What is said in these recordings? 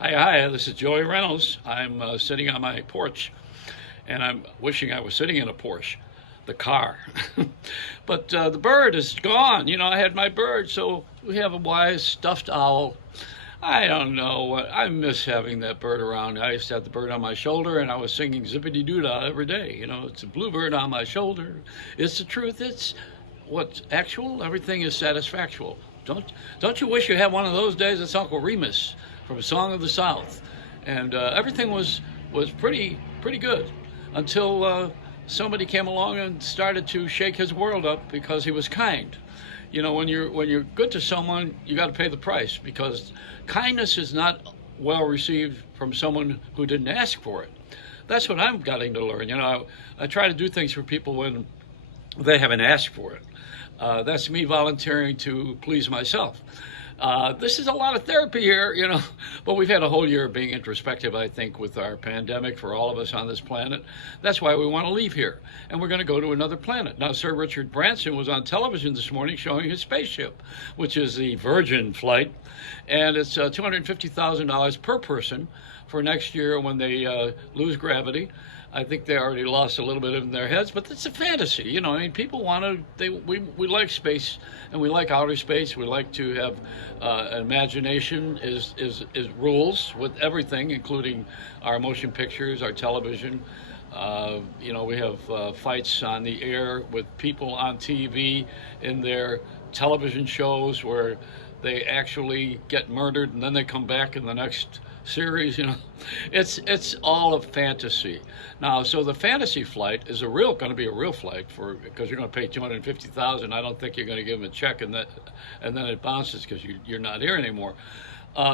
Hi, this is Joey Reynolds. I'm sitting on my porch, and I'm wishing I was sitting in a Porsche, the car. But the bird is gone. I had my bird, so we have a wise stuffed owl. I don't know what I miss having that bird around. I used to have the bird on my shoulder, and I was singing zippity doo dah every day. It's a bluebird on my shoulder. It's the truth. It's what's actual. Everything is satisfactual. Don't you wish you had one of those days? It's Uncle Remus from Song of the South, and everything was pretty good until somebody came along and started to shake his world up because he was kind. When you're good to someone, you got to pay the price because kindness is not well received from someone who didn't ask for it. That's what I'm getting to learn. I try to do things for people when they haven't asked for it. That's me volunteering to please myself. This is a lot of therapy here, but we've had a whole year of being introspective, I think, with our pandemic for all of us on this planet. That's why we want to leave here, and we're going to go to another planet. Now, Sir Richard Branson was on television this morning showing his spaceship, which is the Virgin flight, and it's $250,000 per person for next year when they lose gravity. I think they already lost a little bit in their heads, but it's a fantasy. People want to. We like space, and we like outer space. We like to have imagination is rules with everything, including our motion pictures, our television. We have fights on the air with people on TV in their television shows where they actually get murdered and then they come back in the next series. It's all a fantasy now. So the fantasy flight is going to be a real flight because you're going to pay 250,000. I don't think you're going to give them a check and then it bounces because you're not here anymore.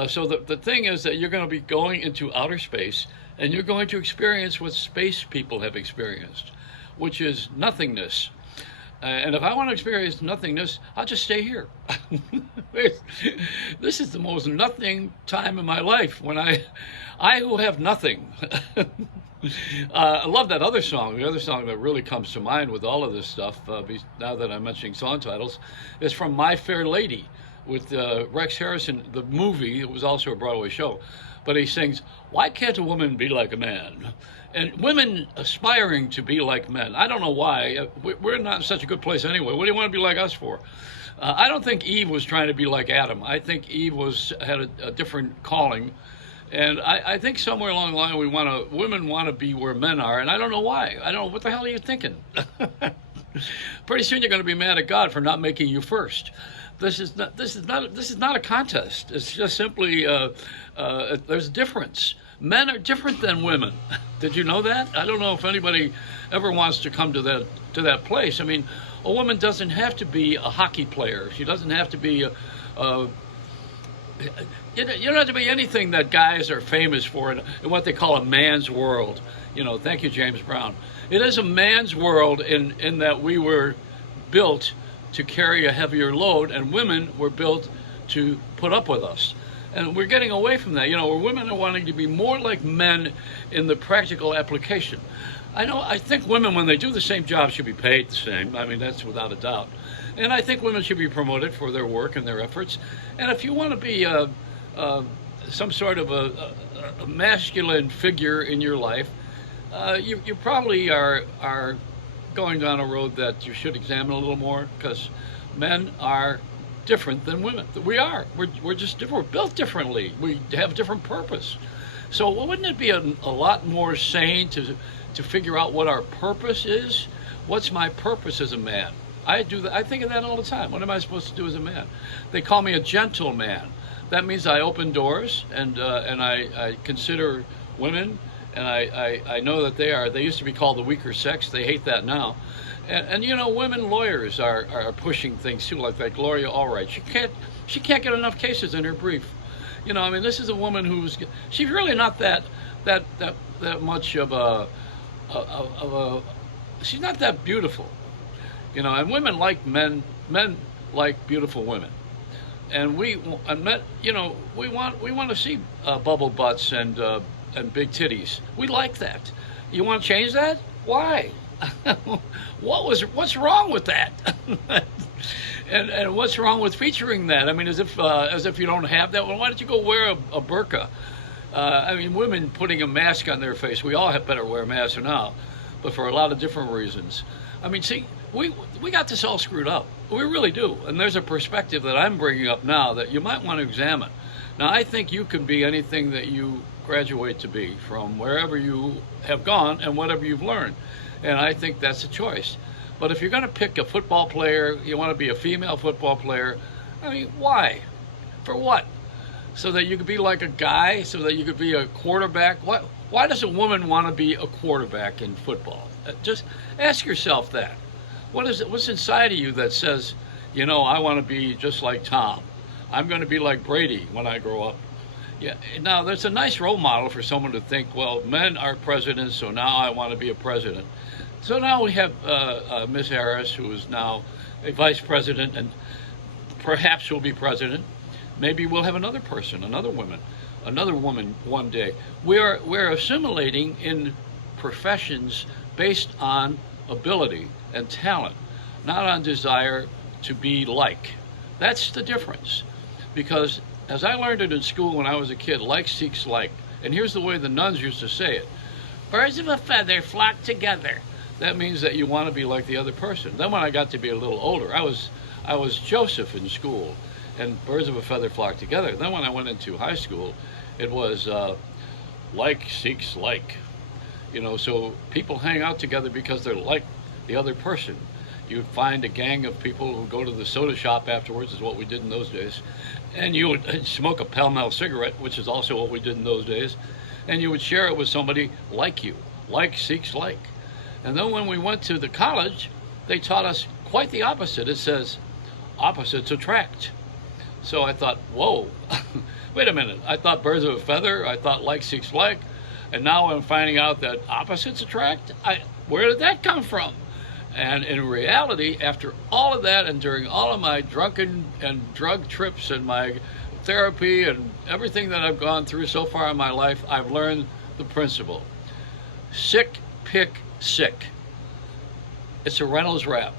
So the thing is that you're going to be going into outer space and you're going to experience what space people have experienced, which is nothingness. And if I want to experience nothingness, I'll just stay here. This is the most nothing time in my life when I who have nothing. I love that other song. The other song that really comes to mind with all of this stuff, now that I'm mentioning song titles, is from My Fair Lady with Rex Harrison, the movie. It was also a Broadway show. But he sings, "Why can't a woman be like a man?" And women aspiring to be like men. I don't know why. We're not in such a good place anyway. What do you want to be like us for? I don't think Eve was trying to be like Adam. I think Eve had a different calling. And I think somewhere along the line women want to be where men are, and I don't know why. I don't know, what the hell are you thinking? Pretty soon you're going to be mad at God for not making you first. This is not a contest. It's just simply there's a difference. Men are different than women. Did you know that? I don't know if anybody ever wants to come to that place. I mean, a woman doesn't have to be a hockey player. She doesn't have to be you don't have to be anything that guys are famous for in what they call a man's world. Thank you, James Brown. It is a man's world in that we were built to carry a heavier load, and women were built to put up with us. And we're getting away from that. Where women are wanting to be more like men in the practical application. I think women, when they do the same job, should be paid the same. I mean, that's without a doubt. And I think women should be promoted for their work and their efforts. And if you want to be some sort of a masculine figure in your life, you probably are going down a road that you should examine a little more, because men are different than women. We're just different. We're built differently. We have different purpose. So wouldn't it be a lot more sane to figure out what our purpose is? What's my purpose as a man? I do that. I think of that all the time. What am I supposed to do as a man? They call me a gentleman. That means I open doors and I consider women, and I know that they used to be called the weaker sex. They hate that now. And women lawyers are pushing things too, like Gloria Allred. She can't get enough cases in her brief. This is a woman she's really not that much of a she's not that beautiful. And women like men like beautiful women. And we want to see bubble butts and big titties. We like that. You want to change that? Why? What's wrong with that? and what's wrong with featuring that? I mean, as if you don't have that. Well, why don't you go wear a burqa? I mean, women putting a mask on their face. We all have better wear masks now, but for a lot of different reasons. I mean, see, we got this all screwed up. We really do. And there's a perspective that I'm bringing up now that you might want to examine. Now, I think you can be anything that you graduate to be from wherever you have gone and whatever you've learned. And I think that's a choice. But if you're going to pick a football player, you want to be a female football player, I mean, why? For what? So that you could be like a guy, so that you could be a quarterback? Why does a woman want to be a quarterback in football? Just ask yourself that. What's inside of you that says, you know, I want to be just like Tom. I'm going to be like Brady when I grow up. Yeah. Now, there's a nice role model for someone to think, well, men are presidents, so now I want to be a president. So now we have Miss Harris, who is now a vice president and perhaps will be president. Maybe we'll have another person, another woman one day. We're assimilating in professions based on ability and talent, not on desire to be like. That's the difference. Because as I learned it in school when I was a kid, like seeks like. And here's the way the nuns used to say it. Birds of a feather flock together. That means that you want to be like the other person. Then when I got to be a little older, I was Joseph in school, and birds of a feather flock together. Then when I went into high school, it was like seeks like. You know, so people hang out together because they're like the other person. You'd find a gang of people who go to the soda shop afterwards, is what we did in those days, and you would smoke a Pall Mall cigarette, which is also what we did in those days, and you would share it with somebody like you. Like seeks like. And then when we went to the college, they taught us quite the opposite. It says, opposites attract. So I thought, whoa, wait a minute. I thought birds of a feather, I thought like seeks like, and now I'm finding out that opposites attract? Where did that come from? And in reality, after all of that and during all of my drunken and drug trips and my therapy and everything that I've gone through so far in my life, I've learned the principle. Sick, pick, sick. It's a Reynolds wrap.